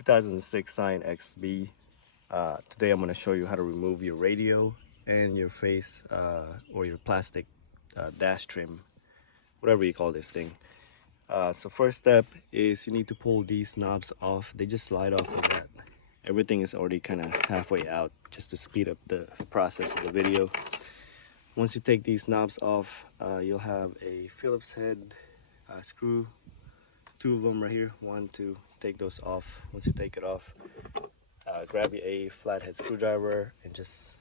2006 Scion XB. Today I'm going to show you how to remove your radio and your face or your plastic dash trim, whatever you call this thing. So first step is you need to pull these knobs off. They just slide off like that. Everything is already kind of halfway out just to speed up the process of the video. Once you take these knobs off, you'll have a Phillips head screw, two of them right here. One, two, take those off. Once you take it off, grab a flathead screwdriver and just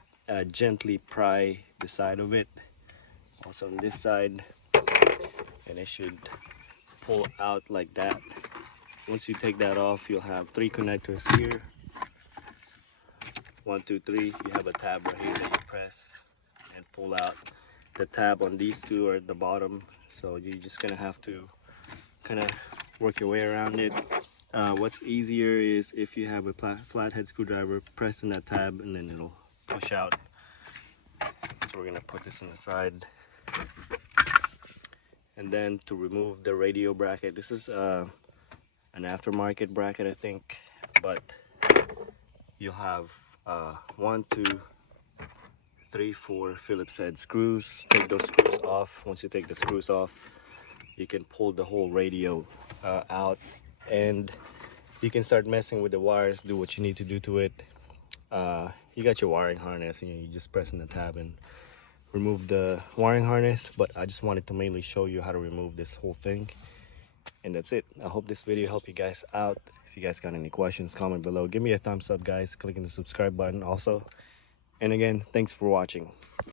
gently pry the side of it. Also on this side, and it should pull out like that. Once you take that off, you'll have three connectors here. 1, 2, 3. You have a tab right here that you press and pull out. The tab on these two are at the bottom, so you're just gonna have to kind of work your way around it. What's easier is if you have a flathead screwdriver, press on that tab and then it'll push out. So we're gonna put this on the side. And then to remove the radio bracket, this is an aftermarket bracket, I think, but you'll have 1, 2, 3, 4 Phillips head screws. Take those screws off. Once you take the screws off, you can pull the whole radio out, and you can start messing with the wires, do what you need to do to it. You got your wiring harness and you just press on the tab and remove the wiring harness, but I just wanted to mainly show you how to remove this whole thing. And that's it. I hope this video helped you guys out. If you guys got any questions, comment below. Give me a thumbs up, guys. Clicking the subscribe button also. And again, thanks for watching.